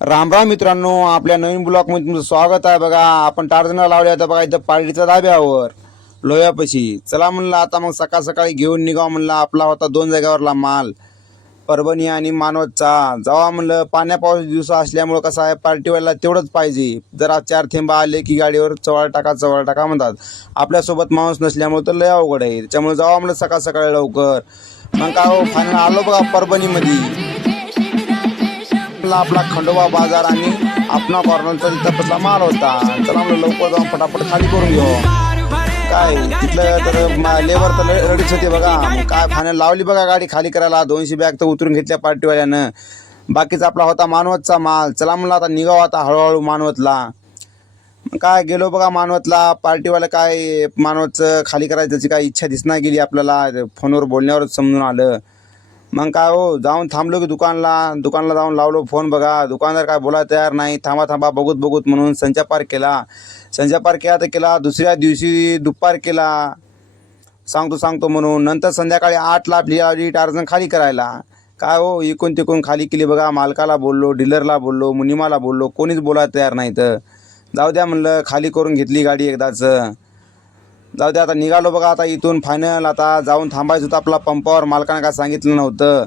राम राम मित्रांनो, आपल्या नवीन ब्लॉगमध्ये तुमचं स्वागत आहे. बघा आपण टार्जनला लावले आता बघा इथं पार्टीच्या धाब्यावर लोह्यापाशी. चला म्हणलं आता मग सकाळ सकाळी घेऊन निघावं म्हणलं. आपला होता 2 जागेवरला माल, परभणी आणि मानवतचा. जावा म्हणलं, पाण्या पाऊस दिवस असल्यामुळं कसं आहे पार्टीवाल्याला तेवढंच पाहिजे. जरा 4 थेंब आले की गाडीवर चवळ टाका म्हणतात. आपल्यासोबत माणूस नसल्यामुळे तर लय अवघड आहे. त्याच्यामुळे जावा म्हणलं सकाळ सकाळी लवकर. मग काय फायनल आलो बघा परभणीमध्ये. आपला खंडोबा बाजार आणि आपणा कॉर्नरचा तिथं बसला माल होता. चला म्हणलं लवकर जाऊन फटाफट खाली करून घेऊ. काय तिथलं तर लेबर तर रडीच होते बघा. मग काय फायनल लावली बघा गाडी खाली करायला. 200 बॅग तर उतरून घेतल्या पार्टीवाल्यानं. बाकीचा आपला होता मानवतचा माल. चला म्हणलं आता निघाव आता हळूहळू मानवतला. काय गेलो बघा मानवतला. पार्टीवाला काय मानवतचं खाली करायचं त्याची काय इच्छा दिसणार गेली आपल्याला. फोनवर बोलण्यावरच समजून आलं. मग काय हो जाऊन थांबलो की दुकानला जाऊन लावलो फोन. बघा दुकानदार काय बोलायला तयार नाही. थांबा बघूत म्हणून संचा पार केला तर केला. दुसऱ्या दिवशी दुपार केला सांगतो म्हणून. नंतर संध्याकाळी 8ला आपली गाडी टार्जन खाली करायला. काय हो इकून तिकून खाली केली बघा. मालकाला बोललो, डीलरला बोललो, मुनिमाला बोललो, कोणीच बोलायला तयार नाही. तर जाऊ द्या म्हणलं, खाली करून घेतली गाडी एकदाच. जाऊ द्या आता निघालो बघा. आता इथून फायनल आता जाऊन थांबायचं होतं आपला पंपावर. मालकानं काय सांगितलं नव्हतं.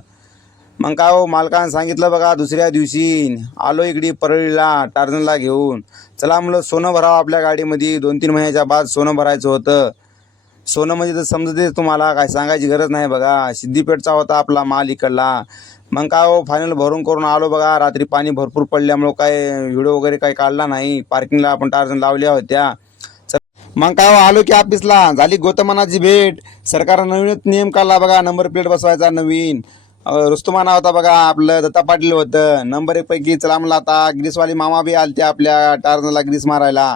मग काय हो मालकानं सांगितलं बघा. दुसऱ्या दिवशी आलो इकडे परळीला टार्जनला घेऊन. चला म्हणलं सोनं भरावं आपल्या गाडीमध्ये. 2-3 महिन्याच्या बाद सोनं भरायचं होतं. सोनं म्हणजे तर समजतेच तुम्हाला, काय सांगायची गरज नाही बघा. सिद्दीपेठचा होता आपला माल इकडला. मग काय हो फायनल भरून करून आलो बघा. रात्री पाणी भरपूर पडल्यामुळं काय व्हिडिओ वगैरे काही काढला नाही. पार्किंगला आपण टार्जन लावल्या होत्या. मग काय आलो की ऑफिसला. झाली गौतमानाची भेट. सरकारनं नवीनच नियम काढला बघा. नंबर प्लेट बसवायचा नवीन. रुस्तुमाना होता बघा, आपलं दत्ता पाटील होतं नंबर 1 पैकी. चला म्हणलं आता ग्रीसवाली मामा बी आलते आपल्या टार्जनला ग्रीस मारायला.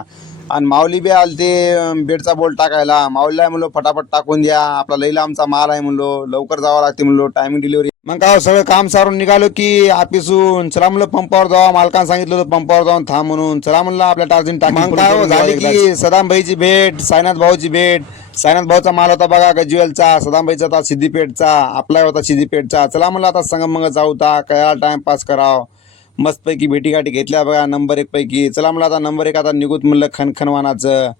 आणि माऊली बी आलते बेडचा बोल्ट टाकायला. माऊलीला म्हणलो फटाफट टाकून द्या, आपला लईला आमचा माल आहे म्हणलो, लवकर जावं लागते म्हणलो, टायमिंग डिलिव्हरी. मग काय सगळं काम सारून निघालो की ऑफिसून. चला म्हणलं पंपावर जावा. मालकानं सांगितलं होतं पंपावर जाऊन थांब म्हणून. चला म्हणलं आपल्या टार्जन टाकी. मग काय झाली की सदाम भाईची भेट, साईनाथ भाऊची भेट. साईनाथ भाऊचा माल होता बघा गज्वेलचा. सदाम भाईचा होता सिद्दीपेठचा. आपला होता सिद्दीपेठचा. चला म्हणलं आता संगमंग जाऊ ता काय टाइमपास करावं. मस्तपैकी भेटीगाठी घेतल्या बघा नंबर 1 पैकी. चला म्हणलं आता नंबर 1 आता निघूत म्हणलं खनखनवानाचं.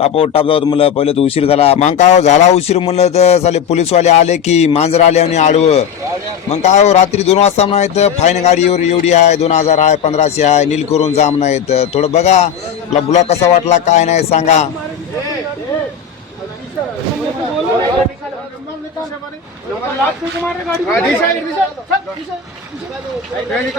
टाप जाऊ म्हणलं. पहिले तर उशीर झाला. मग काय झाला उशीर म्हणलं तर साले पोलीसवाले आले की मांजर आले आणि आडवं. मग काय रात्री 2 वाजता म्हणा येतं. फाईन गाडीवर एवढी आहे, 2000 आहे, 1500 आहे, नील करून जा म्हणा येतं. थोडं बघा आपला ब्लॉग कसा वाटला काय नाही सांगा. गाड़ी